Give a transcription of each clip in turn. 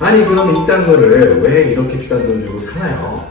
아니 그럼 이딴 거를 왜 이렇게 비싼 돈 주고 사나요?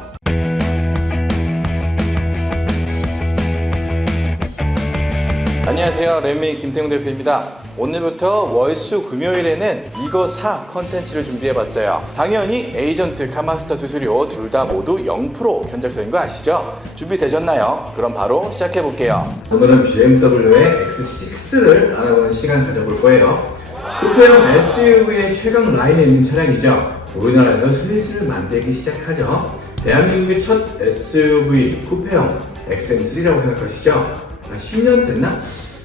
안녕하세요. 랜미 김태웅 대표입니다. 오늘부터 월수 금요일에는 이거 사 컨텐츠를 준비해봤어요. 당연히 에이전트, 카마스터 수수료 둘 다 모두 0% 견적서인 거 아시죠? 준비되셨나요? 그럼 바로 시작해볼게요. 오늘은 BMW의 X6를 알아보는 시간 가져볼 거예요. 쿠페형 SUV의 최강 라인에 있는 차량이죠. 우리나라에서 슬슬 만들기 시작하죠. 대한민국의 첫 SUV 쿠페형 XM3라고 생각하시죠? 한 10년 됐나?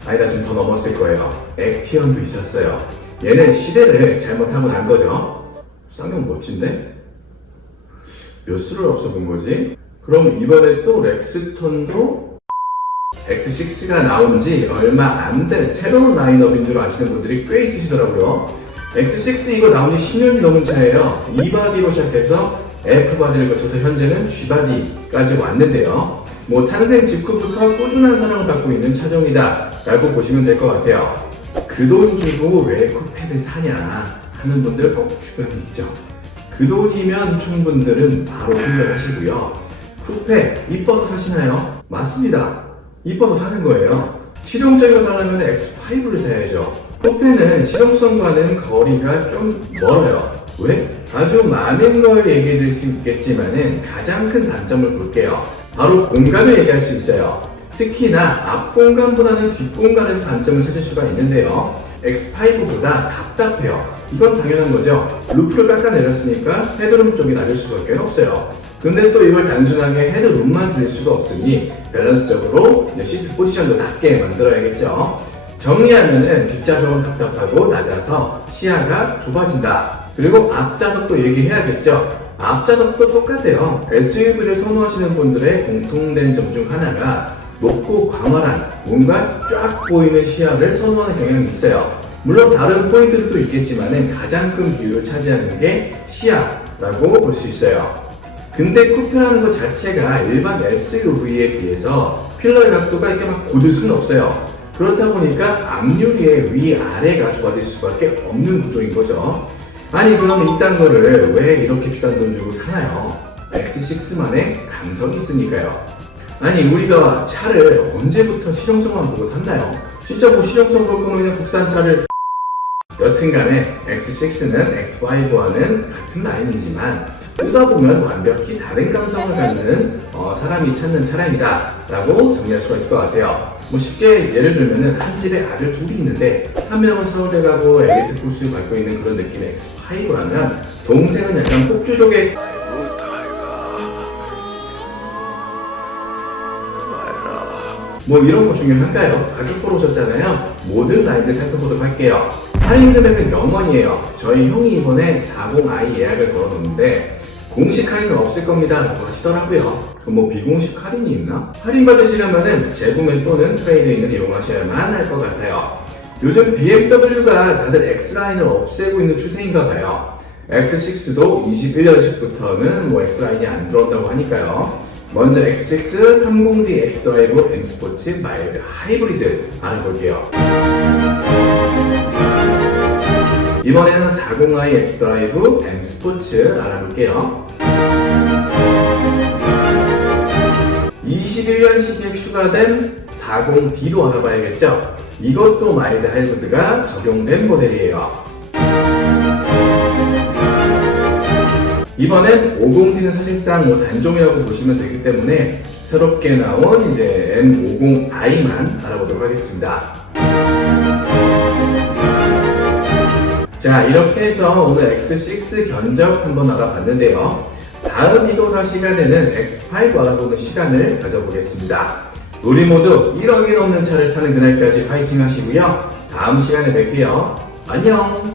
아니다 좀 더 넘었을 거예요. 액티언도 있었어요. 얘는 시대를 잘못하고 난 거죠. 쌍용 멋진데? 몇 수를 없어 본 거지? 그럼 이번에 또 렉스톤도 X6가 나온 지 얼마 안 된 새로운 라인업인 줄 아시는 분들이 꽤 있으시더라고요. X6 이거 나온 지 10년이 넘은 차예요. E바디로 시작해서 F바디를 거쳐서 현재는 G바디까지 왔는데요. 뭐 탄생 직후부터 꾸준한 사랑을 받고 있는 차종이다 라고 보시면 될 것 같아요. 그 돈 주고 왜 쿠페를 사냐 하는 분들 꼭 주변에 있죠. 그 돈이면 충분들은 바로 생각하시고요. 쿠페 이뻐서 사시나요? 맞습니다. 이뻐서 사는 거예요. 실용적으로 사려면 X5를 사야죠. 쿠페는 실용성과는 거리가 좀 멀어요. 왜? 아주 많은 걸 얘기해 드릴 수 있겠지만은 가장 큰 단점을 볼게요. 바로 공간을 얘기할 수 있어요. 특히나 앞 공간보다는 뒷 공간에서 단점을 찾을 수가 있는데요. X5보다 답답해요. 이건 당연한 거죠. 루프를 깎아내렸으니까 헤드룸 쪽이 낮을 수밖에 없어요. 근데 또 이걸 단순하게 헤드 룸만 줄일 수가 없으니 밸런스적으로 시트 포지션도 낮게 만들어야겠죠. 정리하면은 뒷좌석은 답답하고 낮아서 시야가 좁아진다. 그리고 앞좌석도 얘기해야겠죠. 앞좌석도 똑같아요. SUV를 선호하시는 분들의 공통된 점 중 하나가 높고 광활한 뭔가 쫙 보이는 시야를 선호하는 경향이 있어요. 물론 다른 포인트들도 있겠지만 가장 큰 비율을 차지하는 게 시야라고 볼 수 있어요. 근데 쿠페라는 것 자체가 일반 SUV에 비해서 필러의 각도가 이렇게 막 곧을 수는 없어요. 그렇다 보니까 앞유리의 위아래가 좁아질 수밖에 없는 구조인 거죠. 아니 그럼 이딴 거를 왜 이렇게 비싼 돈 주고 사나요? X6만의 감성이 있으니까요. 아니 우리가 차를 언제부터 실용성만 보고 샀나요? 진짜 뭐 실용성 볼 거면 그냥 국산 차를 여튼간에 X6는 X5와는 같은 라인이지만 보다 보면 완벽히 다른 감성을 갖는 어, 사람이 찾는 차량이다 라고 정리할 수가 있을 것 같아요 뭐 쉽게 예를 들면 한 집에 아들 둘이 있는데 한 명은 서울대 가고 엘리트 코스를 갖고 있는 그런 느낌의 X5라면 동생은 약간 폭주족의 뭐 이런 거 중요한가요? 가격 보러 오셨잖아요. 모든 라인들 살펴보도록 할게요. 할인 금액은 0원이에요. 저희 형이 이번에 40i 예약을 걸어놓는데 공식 할인은 없을 겁니다 라고 하시더라고요. 그럼 뭐 비공식 할인이 있나? 할인 받으시려면은 재구매 또는 트레이드인을 이용하셔야만 할 것 같아요. 요즘 BMW가 다들 X라인을 없애고 있는 추세인가 봐요. X6도 21년식부터는 뭐 X라인이 안 들어온다고 하니까요. 먼저 X6 30D X드라이브 M 스포츠 마일드 하이브리드 알아볼게요. 이번에는 40i X드라이브 M 스포츠 알아볼게요. 21년식에 추가된 40D도 알아봐야겠죠? 이것도 마일드 하이브리드가 적용된 모델이에요. 이번엔 50D는 사실상 뭐 단종이라고 보시면 되기 때문에 새롭게 나온 이제 M50i만 알아보도록 하겠습니다. 자, 이렇게 해서 오늘 X6 견적 한번 알아봤는데요. 다음 이동사 시간에는 X5 알아보는 시간을 가져보겠습니다. 우리 모두 1억이 넘는 차를 타는 그날까지 파이팅 하시고요. 다음 시간에 뵐게요. 안녕!